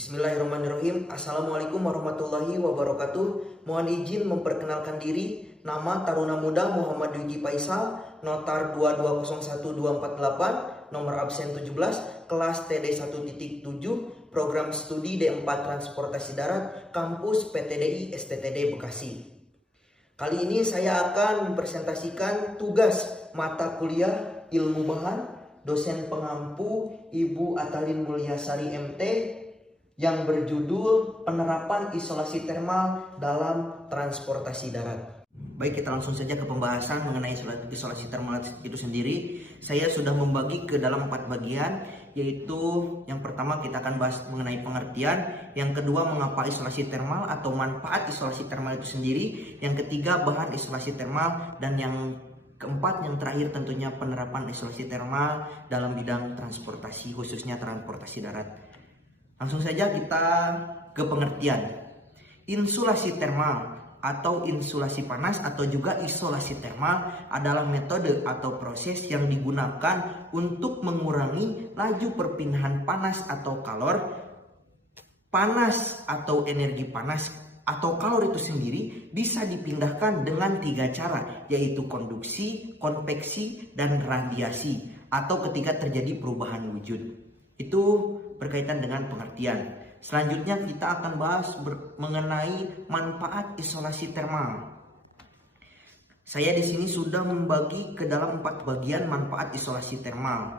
Bismillahirrahmanirrahim. Assalamualaikum warahmatullahi wabarakatuh. Mohon izin memperkenalkan diri. Nama Taruna Muda Muhammad Dwiki Faisal, Notar 2212448, nomor absen 17, kelas TD 1.7, program studi D4 Transportasi Darat, kampus PTDI STTD Bekasi. Kali ini saya akan mempresentasikan tugas mata kuliah Ilmu Bahan, dosen pengampu Ibu Atalin Mulyasari MT, yang berjudul Penerapan Isolasi Termal dalam Transportasi Darat. Baik, kita langsung saja ke pembahasan mengenai isolasi termal itu sendiri. Saya sudah membagi ke dalam 4 bagian, yaitu yang pertama kita akan bahas mengenai pengertian, yang kedua mengapa isolasi termal atau manfaat isolasi termal itu sendiri, yang ketiga bahan isolasi termal, dan yang keempat yang terakhir tentunya penerapan isolasi termal dalam bidang transportasi, khususnya transportasi darat. Langsung saja kita ke pengertian. Insulasi termal atau insulasi panas atau juga isolasi termal adalah metode atau proses yang digunakan untuk mengurangi laju perpindahan panas atau kalor. Panas atau energi panas atau kalor itu sendiri bisa dipindahkan dengan 3 cara, yaitu konduksi, konveksi, dan radiasi, atau ketika terjadi perubahan wujud. Itu berkaitan dengan pengertian. Selanjutnya kita akan bahas mengenai manfaat isolasi termal. Saya di sini sudah membagi ke dalam 4 bagian manfaat isolasi termal.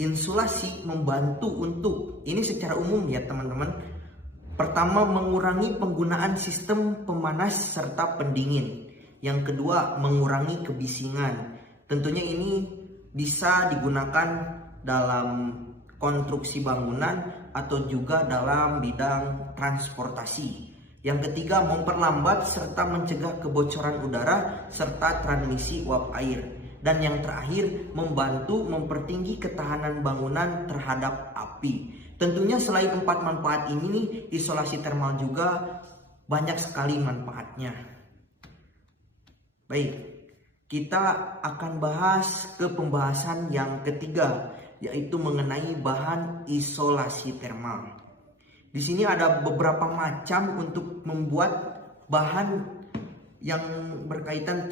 Insulasi membantu untuk, ini secara umum ya teman-teman. Pertama, mengurangi penggunaan sistem pemanas serta pendingin. Yang kedua, mengurangi kebisingan. Tentunya ini bisa digunakan dalam konstruksi bangunan atau juga dalam bidang transportasi. Yang ketiga, memperlambat serta mencegah kebocoran udara serta transmisi uap air. Dan yang terakhir, membantu mempertinggi ketahanan bangunan terhadap api. Tentunya selain 4 manfaat ini, isolasi termal juga banyak sekali manfaatnya. Baik, kita akan bahas ke pembahasan yang ketiga, yaitu mengenai bahan isolasi termal. Di sini ada beberapa macam untuk membuat bahan yang berkaitan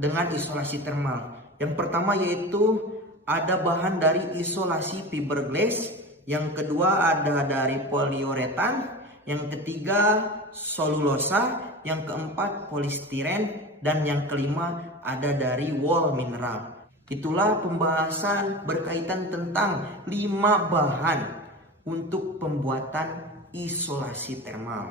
dengan isolasi termal. Yang pertama yaitu ada bahan dari isolasi fiberglass, yang kedua ada dari poliuretan, yang ketiga selulosa, yang keempat polistiren, dan yang kelima ada dari wall mineral. Itulah pembahasan berkaitan tentang 5 bahan untuk pembuatan isolasi termal.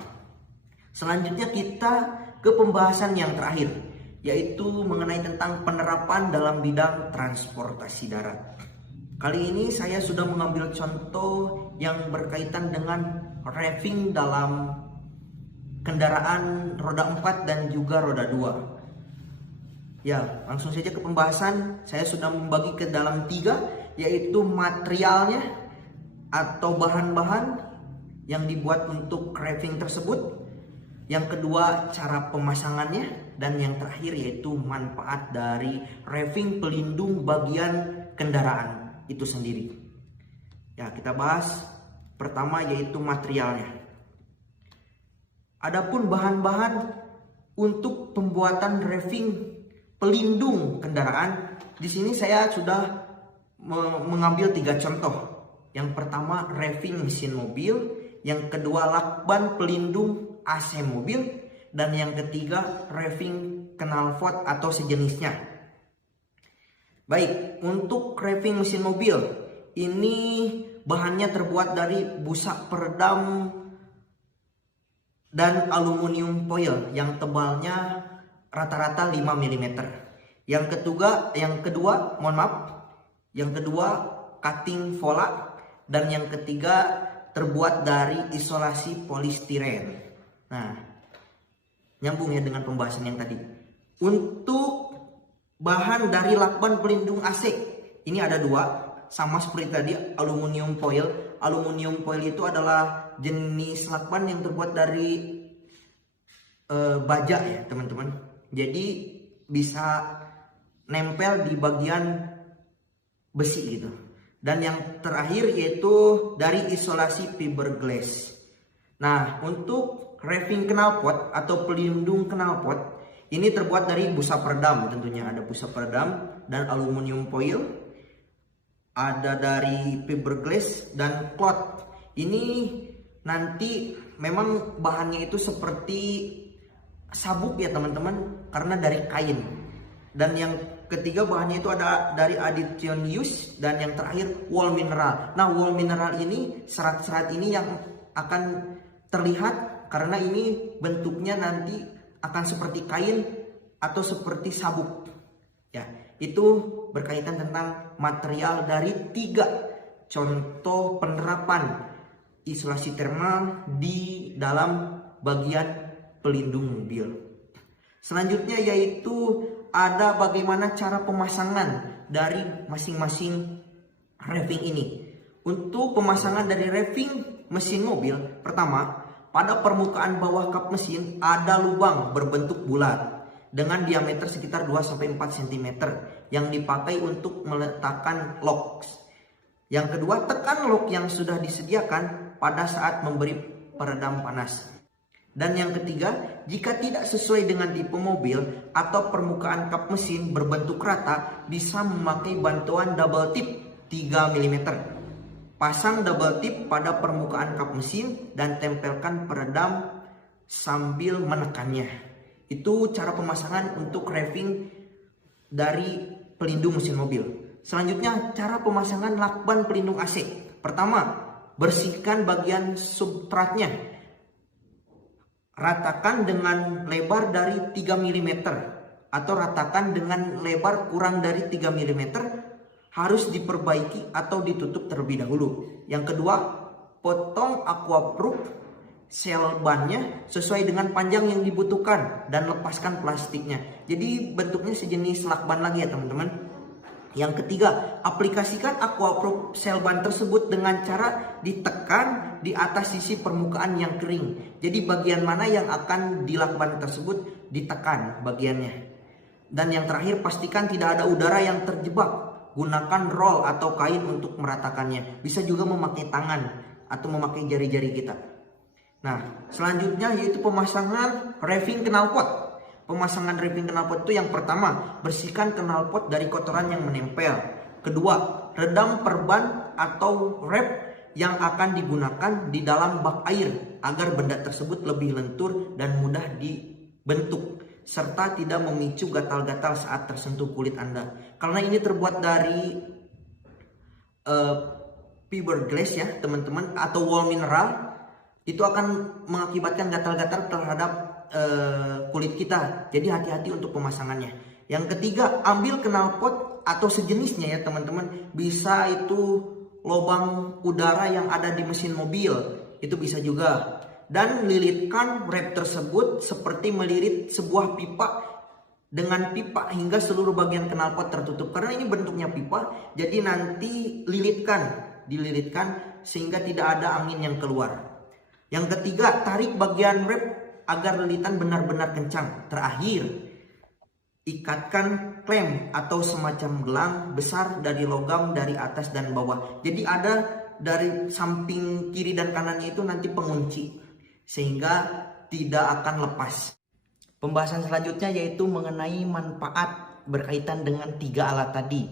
Selanjutnya kita ke pembahasan yang terakhir, yaitu mengenai tentang penerapan dalam bidang transportasi darat. Kali ini saya sudah mengambil contoh yang berkaitan dengan revving dalam kendaraan roda 4 dan juga roda 2. Ya, langsung saja ke pembahasan. Saya sudah membagi ke dalam 3, yaitu materialnya atau bahan-bahan yang dibuat untuk revving tersebut. Yang kedua, cara pemasangannya. Dan yang terakhir yaitu manfaat dari revving pelindung bagian kendaraan itu sendiri. Ya, kita bahas pertama yaitu materialnya. Adapun bahan-bahan untuk pembuatan revving pelindung kendaraan, di sini saya sudah mengambil 3 contoh. Yang pertama revving mesin mobil, yang kedua lakban pelindung AC mobil, dan yang ketiga revving knalpot atau sejenisnya. Baik, untuk revving mesin mobil ini bahannya terbuat dari busa peredam dan aluminium foil yang tebalnya rata-rata 5 mm. Yang kedua, cutting vola, dan yang ketiga terbuat dari isolasi polistiren. Nah, nyambung ya dengan pembahasan yang tadi. Untuk bahan dari lakban pelindung AC, ini ada 2, sama seperti tadi aluminium foil. Aluminium foil itu adalah jenis lakban yang terbuat dari baja ya teman-teman. Jadi bisa nempel di bagian besi gitu. Dan yang terakhir yaitu dari isolasi fiberglass. Nah, untuk raving knalpot atau pelindung knalpot ini terbuat dari busa peredam, tentunya ada busa peredam dan aluminium foil, ada dari fiberglass dan cloth. Ini nanti memang bahannya itu seperti sabuk ya teman-teman, karena dari kain. Dan yang ketiga bahannya itu ada dari aditonius, dan yang terakhir wall mineral. Nah, wall mineral ini, serat-serat ini yang akan terlihat karena ini bentuknya nanti akan seperti kain atau seperti sabuk. Ya, itu berkaitan tentang material dari 3 contoh penerapan isolasi thermal di dalam bagian pelindung mobil. Selanjutnya yaitu ada bagaimana cara pemasangan dari masing-masing raving ini. Untuk pemasangan dari raving mesin mobil, pertama, pada permukaan bawah kap mesin ada lubang berbentuk bulat dengan diameter sekitar 2-4 cm yang dipakai untuk meletakkan lock. Yang kedua, tekan lock yang sudah disediakan pada saat memberi peredam panas. Dan yang ketiga, jika tidak sesuai dengan tipe mobil atau permukaan kap mesin berbentuk rata, bisa memakai bantuan double tip 3 mm. Pasang double tip pada permukaan kap mesin dan tempelkan peredam sambil menekannya. Itu cara pemasangan untuk raving dari pelindung mesin mobil. Selanjutnya, cara pemasangan lakban pelindung AC. Pertama, bersihkan bagian substratnya. Ratakan dengan lebar dari 3 mm atau ratakan dengan lebar kurang dari 3 mm, harus diperbaiki atau ditutup terlebih dahulu. Yang kedua, potong aquaproof sel bannya sesuai dengan panjang yang dibutuhkan dan lepaskan plastiknya. Jadi bentuknya sejenis lakban lagi ya teman-teman. Yang ketiga, aplikasikan aquaproof sel ban tersebut dengan cara ditekan di atas sisi permukaan yang kering. Jadi bagian mana yang akan dilakban tersebut ditekan bagiannya. Dan yang terakhir, pastikan tidak ada udara yang terjebak. Gunakan roll atau kain untuk meratakannya. Bisa juga memakai tangan atau memakai jari-jari kita. Nah, selanjutnya yaitu pemasangan raving knalpot. Pemasangan raving knalpot itu yang pertama, bersihkan knalpot dari kotoran yang menempel. Kedua, redam perban atau wrap yang akan digunakan di dalam bak air agar benda tersebut lebih lentur dan mudah dibentuk, serta tidak memicu gatal-gatal saat tersentuh kulit Anda. Karena ini terbuat dari fiberglass ya teman-teman, atau wall mineral, itu akan mengakibatkan gatal-gatal terhadap kulit kita. Jadi hati-hati untuk pemasangannya. Yang ketiga, ambil knalpot atau sejenisnya ya teman-teman. Bisa itu lubang udara yang ada di mesin mobil, itu bisa juga. Dan lilitkan wrap tersebut seperti melilit sebuah pipa dengan pipa hingga seluruh bagian knalpot tertutup. Karena ini bentuknya pipa, jadi nanti dililitkan sehingga tidak ada angin yang keluar. Yang ketiga, tarik bagian wrap agar lilitan benar-benar kencang. Terakhir, ikatkan klem atau semacam gelang besar dari logam dari atas dan bawah. Jadi ada dari samping kiri dan kanannya itu nanti pengunci sehingga tidak akan lepas. Pembahasan selanjutnya yaitu mengenai manfaat berkaitan dengan 3 alat tadi.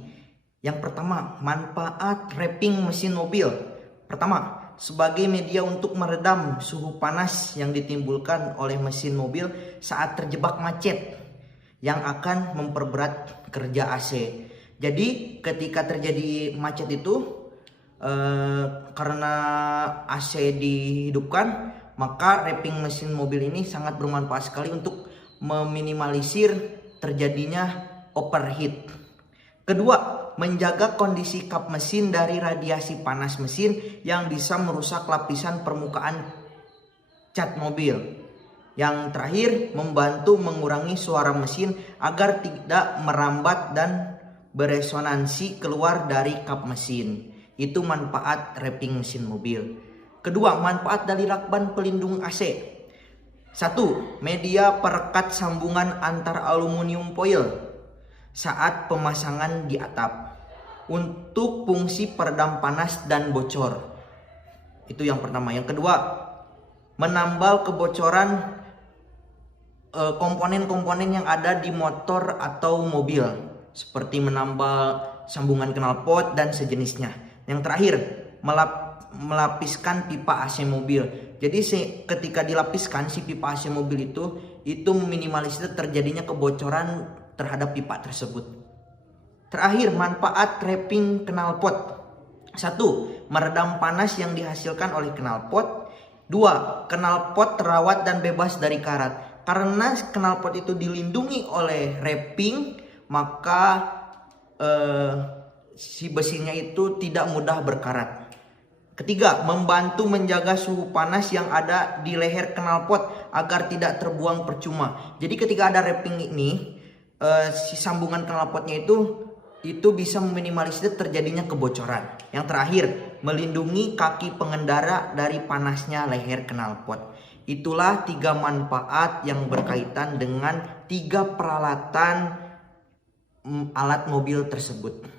Yang pertama, manfaat wrapping mesin mobil. Pertama, sebagai media untuk meredam suhu panas yang ditimbulkan oleh mesin mobil saat terjebak macet yang akan memperberat kerja AC. Jadi ketika terjadi macet itu karena AC dihidupkan, maka wrapping mesin mobil ini sangat bermanfaat sekali untuk meminimalisir terjadinya overheat. Kedua, menjaga kondisi kap mesin dari radiasi panas mesin yang bisa merusak lapisan permukaan cat mobil. Yang terakhir, membantu mengurangi suara mesin agar tidak merambat dan beresonansi keluar dari kap mesin. Itu manfaat wrapping mesin mobil. Kedua, manfaat dari lakban pelindung AC. 1. Media perekat sambungan antar aluminium foil saat pemasangan di atap. untuk fungsi peredam panas dan bocor. Itu yang pertama. Yang kedua, menambal kebocoran komponen-komponen yang ada di motor atau mobil, seperti menambal sambungan knalpot dan sejenisnya. Yang terakhir, melapiskan pipa AC mobil. Jadi ketika dilapiskan si pipa AC mobil itu meminimalisir terjadinya kebocoran terhadap pipa tersebut. Terakhir, manfaat wrapping knalpot. 1. Meredam panas yang dihasilkan oleh knalpot. 2. Knalpot terawat dan bebas dari karat. Karena knalpot itu dilindungi oleh wrapping, maka si besinya itu tidak mudah berkarat. Ketiga, membantu menjaga suhu panas yang ada di leher knalpot agar tidak terbuang percuma. Jadi ketika ada wrapping ini, si sambungan knalpotnya itu bisa meminimalisir terjadinya kebocoran. Yang terakhir, melindungi kaki pengendara dari panasnya leher knalpot. Itulah 3 manfaat yang berkaitan dengan 3 peralatan alat mobil tersebut.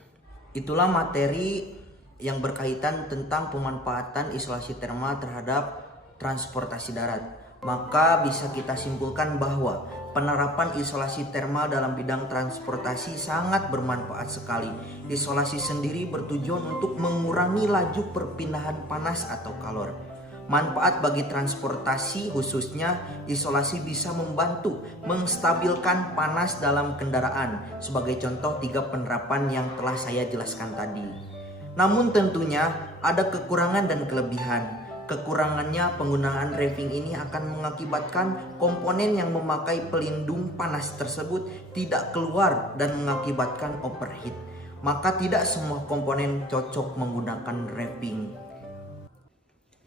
Itulah materi yang berkaitan tentang pemanfaatan isolasi thermal terhadap transportasi darat. Maka bisa kita simpulkan bahwa penerapan isolasi thermal dalam bidang transportasi sangat bermanfaat sekali. Isolasi sendiri bertujuan untuk mengurangi laju perpindahan panas atau kalor. Manfaat bagi transportasi, khususnya isolasi bisa membantu menstabilkan panas dalam kendaraan. Sebagai contoh 3 penerapan yang telah saya jelaskan tadi. Namun tentunya ada kekurangan dan kelebihan. Kekurangannya, penggunaan wrapping ini akan mengakibatkan komponen yang memakai pelindung panas tersebut tidak keluar dan mengakibatkan overheat. Maka tidak semua komponen cocok menggunakan wrapping.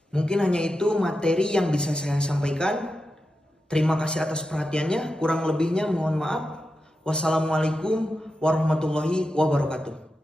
Mungkin hanya itu materi yang bisa saya sampaikan. Terima kasih atas perhatiannya. Kurang lebihnya mohon maaf. Wassalamualaikum warahmatullahi wabarakatuh.